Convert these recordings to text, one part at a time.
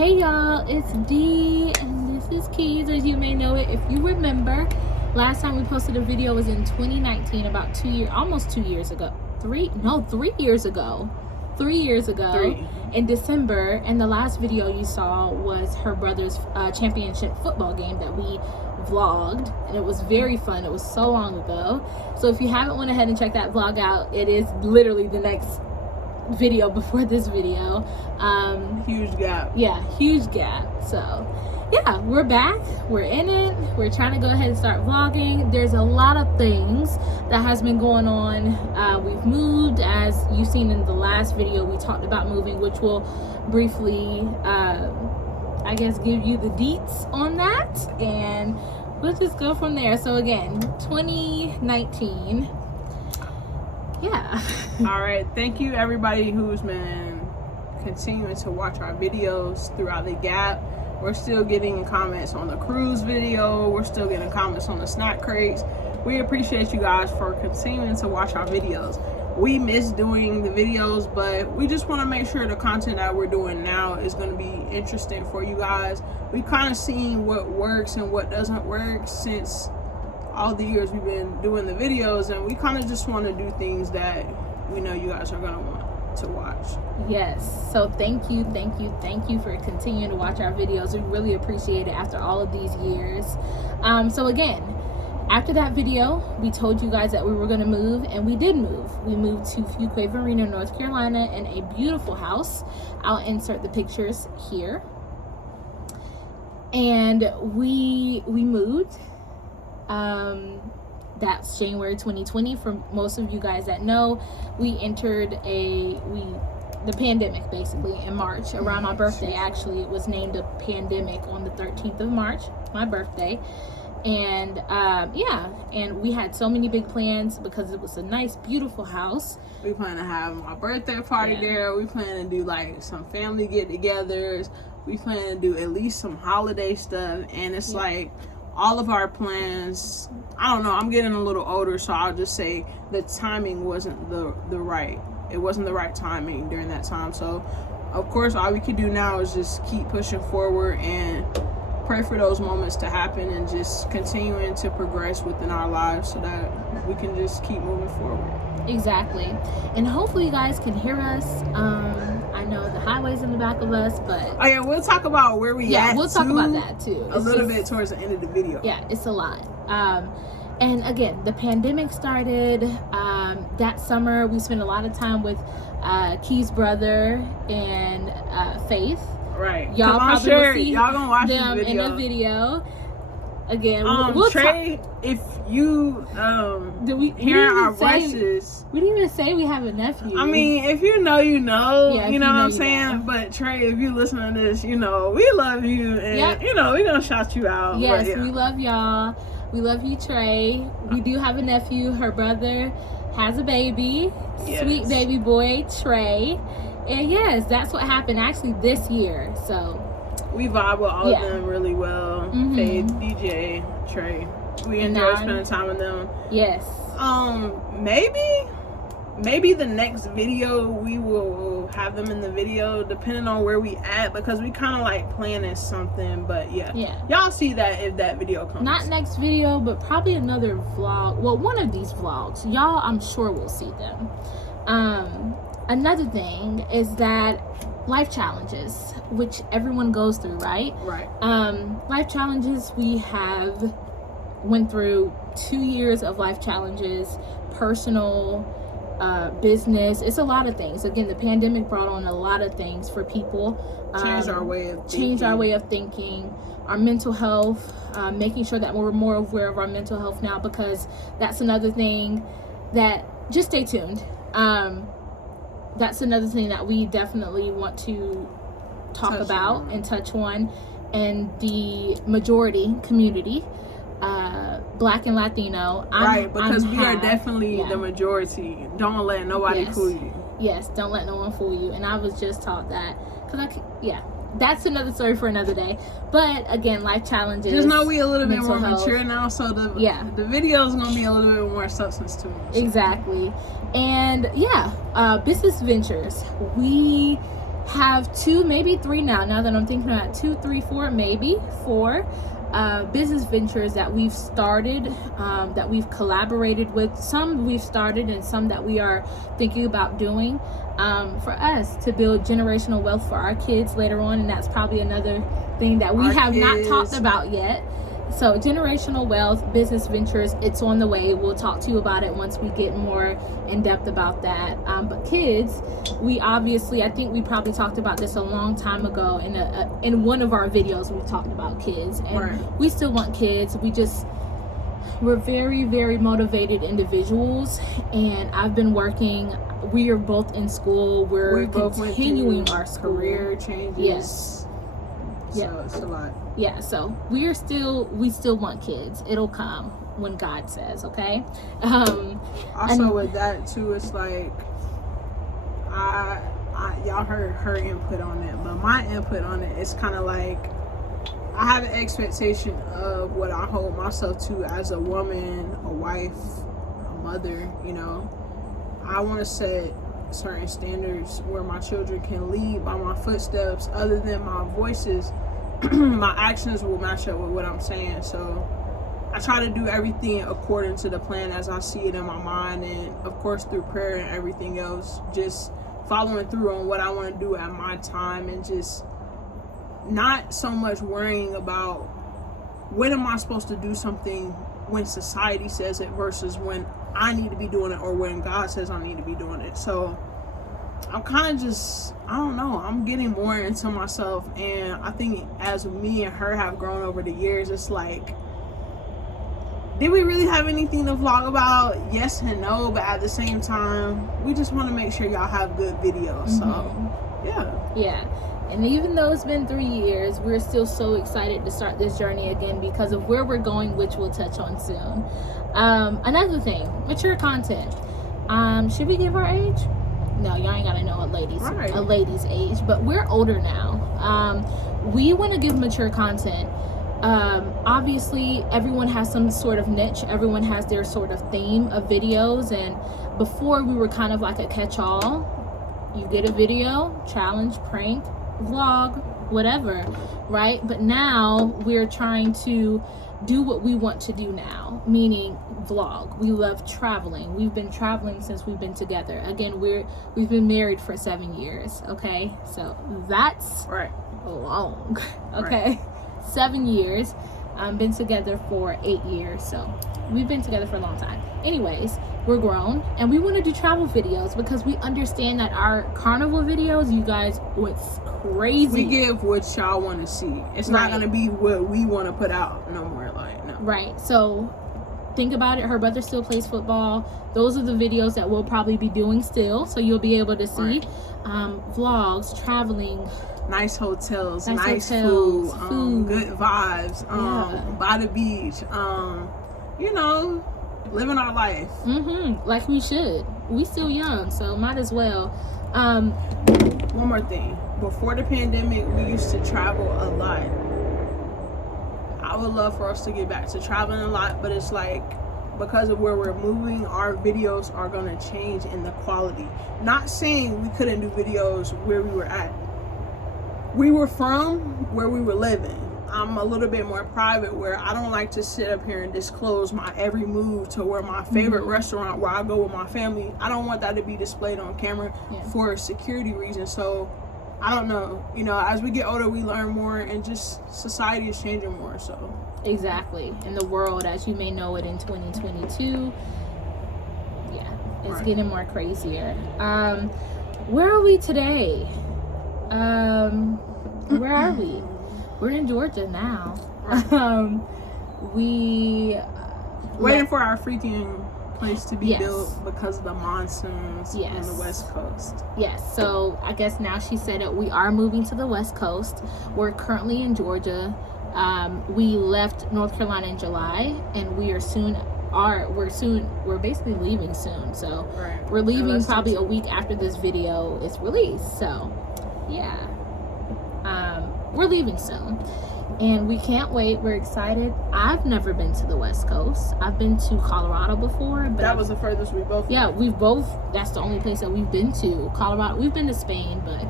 Hey y'all, it's Dee and this is Keys, as you may know it. If you remember, last time we posted a video was in 2019, about almost 2 years ago. 3 years ago. 3 years ago in December, and the last video you saw was her brother's championship football game that we vlogged, and it was very fun. It was so long ago. So if you haven't went ahead and checked that vlog out, it is literally the next video before this video. Huge gap. Yeah, huge gap. So yeah, we're back, we're in it, we're trying to go ahead and start vlogging. There's a lot of things that has been going on. We've moved, as you've seen in the last video. We talked about moving, which will briefly I guess give you the deets on that, and we'll just go from there. So again, 2019. Yeah. All right, thank you everybody who's been continuing to watch our videos throughout the gap. We're still getting comments on the cruise video. We're still getting comments on the snack crates. We appreciate you guys for continuing to watch our videos. We miss doing the videos, but we just want to make sure the content that we're doing now is going to be interesting for you guys. We've kind of seen what works and what doesn't work since all the years we've been doing the videos, and we kind of just want to do things that we know you guys are going to want to watch. Yes, so thank you for continuing to watch our videos. We really appreciate it after all of these years. So again, after that video, we told you guys that we were going to move, and we did move. We moved to Fuquay-Varina, North Carolina, in a beautiful house. I'll insert the pictures here. And we moved. That's January 2020. For most of you guys that know, we entered the pandemic basically in March, around my birthday. Actually, it was named a pandemic on the 13th of March, my birthday. And yeah, and we had so many big plans because it was a nice, beautiful house. We plan to have my birthday party there. We plan to do like some family get-togethers. We plan to do at least some holiday stuff, and it's like all of our plans, I don't know, I'm getting a little older, so I'll just say the timing wasn't the right timing during that time. So of course all we can do now is just keep pushing forward and pray for those moments to happen, and just continuing to progress within our lives so that we can just keep moving forward. Exactly. And hopefully you guys can hear us. I know the highway's in the back of us, but oh yeah, we'll talk about where we at. We'll talk about that too. A little bit towards the end of the video. Yeah, it's a lot. And again, the pandemic started that summer. We spent a lot of time with Key's brother and Faith. Right. Y'all probably will see y'all gonna watch them this video. in a video. Again, we'll Trey, if you hearing our voices, we didn't even say we have a nephew. I mean, if you know, you know, yeah, you know what I'm you saying. know. But Trey, if you listen to this, you know we love you, and you know we gonna shout you out. Yes, but, we love y'all. We love you, Trey. We do have a nephew. Her brother has a baby, sweet baby boy, Trey. And yes, that's what happened actually this year. So we vibe with all of them really well. Faith, DJ, Trey. We enjoy spending time with them. Yes. Maybe the next video we will have them in the video, depending on where we at, because we kind of like planning something. But yeah, y'all see that if that video comes. Not next video, but probably another vlog. Well, one of these vlogs, y'all, I'm sure will see them. Another thing is that life challenges, which everyone goes through, right? Life challenges, we have went through 2 years of life challenges, personal, business. It's a lot of things. Again, the pandemic brought on a lot of things for people. Changed our way of thinking. Our mental health, making sure that we're more aware of our mental health now, because that's another thing that, just stay tuned. That's another thing that we definitely want to talk about and touch on. And the majority community, Black and Latino, because we are definitely the majority. Don't let nobody fool you. Yes, don't let no one fool you. And I was just taught that, that's another story for another day. But again, life challenges. Just know we a little bit more mature now, so the video is gonna be a little bit more substance to it. So. Exactly. And business ventures. We have 2, maybe 3 now that I'm thinking about 2, 3, 4, maybe 4 business ventures that we've started, that we've collaborated with. Some we've started and some that we are thinking about doing, for us to build generational wealth for our kids later on. And that's probably another thing that we have not talked about yet. So generational wealth, business ventures, it's on the way. We'll talk to you about it once we get more in depth about that. But kids, we obviously, I think we probably talked about this a long time ago in one of our videos. We talked about kids, and we still want kids. We're very, very motivated individuals, and I've been working. We are both in school. We're continuing our career changes. Yes. So it's a lot. Yeah, so we still want kids. It'll come when God says, okay? Also with that too, it's like I y'all heard her input on it, but my input on it is kind of like I have an expectation of what I hold myself to as a woman, a wife, a mother, you know. I want to set certain standards where my children can lead by my footsteps. Other than my voices, my actions will match up with what I'm saying. So I try to do everything according to the plan as I see it in my mind, and of course through prayer and everything else, just following through on what I want to do at my time, and just not so much worrying about when am I supposed to do something when society says it versus when I need to be doing it or when God says I need to be doing it. So I'm kind of just, I don't know, I'm getting more into myself, and I think as me and her have grown over the years, it's like, did we really have anything to vlog about? Yes and no, but at the same time, we just want to make sure y'all have good videos. So yeah. And even though it's been 3 years, we're still so excited to start this journey again because of where we're going, which we'll touch on soon. Another thing, mature content. Should we give our age? No, y'all ain't gotta know a lady's age, but we're older now. We want to give mature content. Obviously, everyone has some sort of niche. Everyone has their sort of theme of videos, and before we were kind of like a catch-all. You get a video, challenge, prank, vlog, whatever, right? But now we're trying to do what we want to do now, meaning vlog. We love traveling. We've been traveling since we've been together. Again, we've been married for 7 years, okay? So that's long, okay? 7 years. Been together for 8 years, so we've been together for a long time. Anyways, we're grown and we want to do travel videos because we understand that our carnival videos, you guys, what's crazy. We give what y'all want to see. It's not going to be what we want to put out no more. Like, no. Right. So think about it. Her brother still plays football. Those are the videos that we'll probably be doing still. So you'll be able to see vlogs, traveling, nice hotels, nice food, good vibes, by the beach, you know, living our life. Like we should. We still young, so might as well. One more thing. Before the pandemic, we used to travel a lot. I would love for us to get back to traveling a lot, but it's like, because of where we're moving, our videos are going to change in the quality. Not saying we couldn't do videos where we were at. We were from where we were living. I'm a little bit more private, where I don't like to sit up here and disclose my every move to where my favorite restaurant where I go with my family. I don't want that to be displayed on camera for security reasons. So I don't know, you know, as we get older, we learn more, and just society is changing more. So exactly, in the world as you may know it in 2022, it's getting more crazier. Where are we today? Where are we? We're in Georgia now. We waiting for our freaking place to be built because of the monsoons on the West Coast. Yes, so I guess now she said it. We are moving to the West Coast. We're currently in Georgia. We left North Carolina in July, and we're basically leaving soon. So we're leaving probably a week after this video is released. So we're leaving soon, and we can't wait. We're excited. I've never been to the West Coast. I've been to Colorado before, but that was the furthest we both went. we've both, that's the only place that we've been to. Colorado. We've been to Spain, but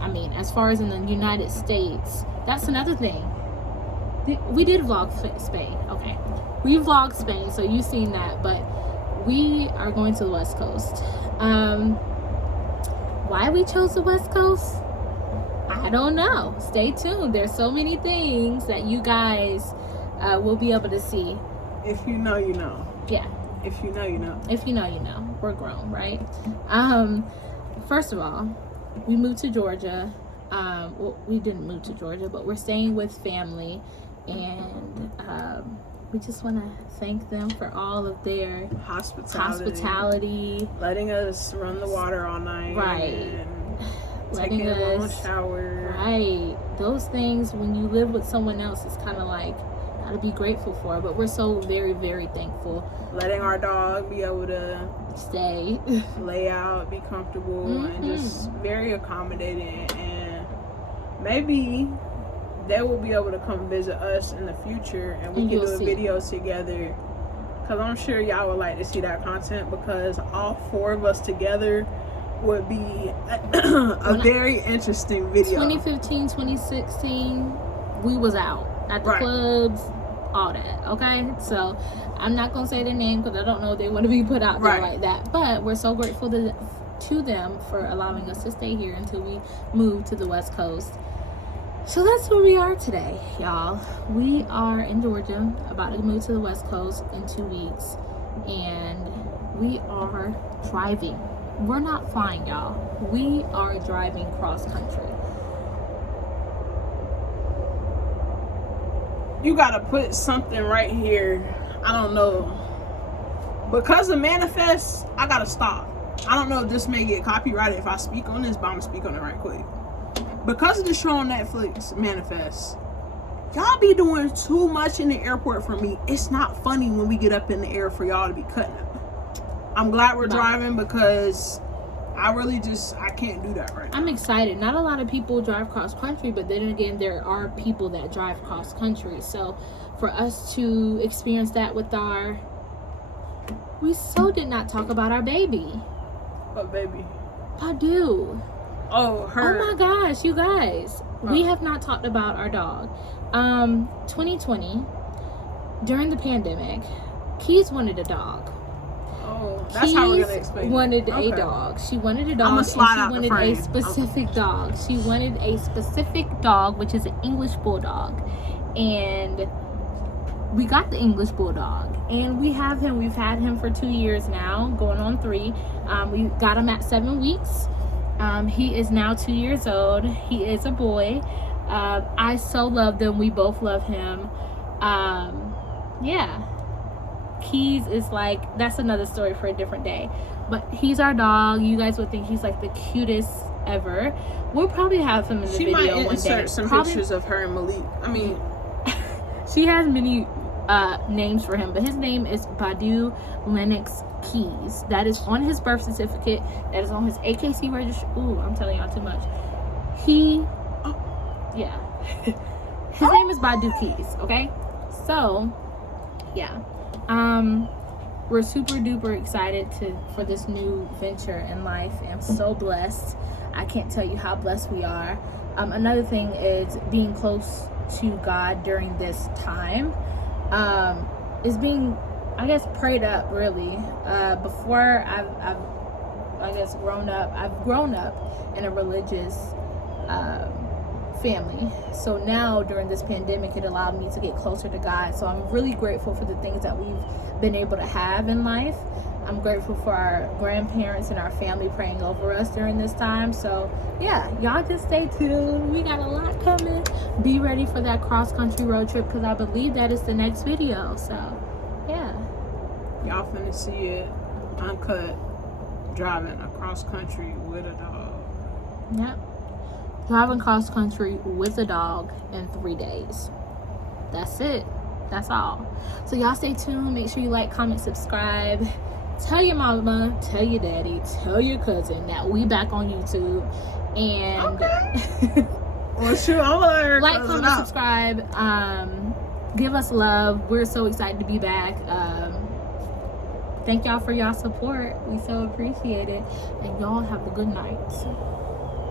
I mean, as far as in the United States, that's another thing. We did vlog Spain. Okay, we vlogged Spain, so you've seen that. But we are going to the West Coast. Why we chose the West Coast, I don't know. Stay tuned. There's so many things that you guys will be able to see. If you know, you know. Yeah. If you know, you know. If you know, you know. We're grown, right? First of all, we moved to Georgia. Well, we didn't move to Georgia, but we're staying with family, and we just want to thank them for all of their hospitality, letting us run the water all night, right? Taking a long shower, right? Those things, when you live with someone else, it's kind of like gotta be grateful for. But we're so very, very thankful. Letting our dog be able to stay, lay out, be comfortable, and just very accommodating. And maybe they will be able to come visit us in the future, and we can do a video together, because I'm sure y'all would like to see that content, because all 4 of us together would be a very interesting video. 2015, 2016, we was out at the clubs, all that. Okay, so I'm not gonna say their name because I don't know if they want to be put out there like that, but we're so grateful to them for allowing us to stay here until we move to the West Coast. So that's where we are today, y'all. We are in Georgia, about to move to the West Coast in 2 weeks, and we are driving. We're not flying, y'all. We are driving cross country. You gotta put something right here. I don't know. Because of manifest, I gotta stop. I don't know if this may get copyrighted if I speak on this, but I'm gonna speak on it right quick. Because of the show on Netflix, Manifest, y'all be doing too much in the airport for me. It's not funny when we get up in the air for y'all to be cutting up. I'm glad we're driving, because I can't do that right now. I'm excited. Not a lot of people drive cross country, but then again, there are people that drive cross country. So for us to experience that with we so did not talk about our baby. What baby? Padu. Oh, her. Oh my gosh, you guys. We have not talked about our dog. 2020, during the pandemic, Keys wanted a dog. Oh, that's how we're gonna explain. She wanted a dog. She wanted a dog. I'm gonna slide out the frame. She wanted a specific dog. She wanted a specific dog, which is an English bulldog. And we got the English bulldog. And we have him. We've had him for 2 years now, going on 3. We got him at 7 weeks. He is now 2 years old. He is a boy. I so love him. We both love him. Yeah. Keys is like, that's another story for a different day. But he's our dog. You guys would think he's like the cutest ever. We'll probably have him in the video one day. She might insert some pictures of her and Malik. I mean, she has many names for him, but his name is Badu Lennox Keys. That is on his birth certificate. That is on his AKC register. Ooh, I'm telling y'all too much. Yeah. His name is Badu Keys, okay? So, yeah. We're super duper excited for this new venture in life. I'm so blessed. I can't tell you how blessed we are. Another thing is being close to God during this time. Is being, I guess, prayed up, really. Before I've grown up in a religious family. So now during this pandemic, it allowed me to get closer to God. So I'm really grateful for the things that we've been able to have in life. I'm grateful for our grandparents and our family praying over us during this time. So yeah, y'all just stay tuned. We got a lot coming. Be ready for that cross-country road trip, because I believe that is the next video. So yeah, y'all finna see it uncut, driving across country with a dog. Yep. Driving cross country with a dog in 3 days. That's it. That's all. So y'all stay tuned. Make sure you like, comment, subscribe. Tell your mama, tell your daddy, tell your cousin that we back on YouTube. And okay. Well, shoot, I'm gonna like, comment, subscribe. Give us love. We're so excited to be back. Thank y'all for y'all support. We so appreciate it. And y'all have a good night.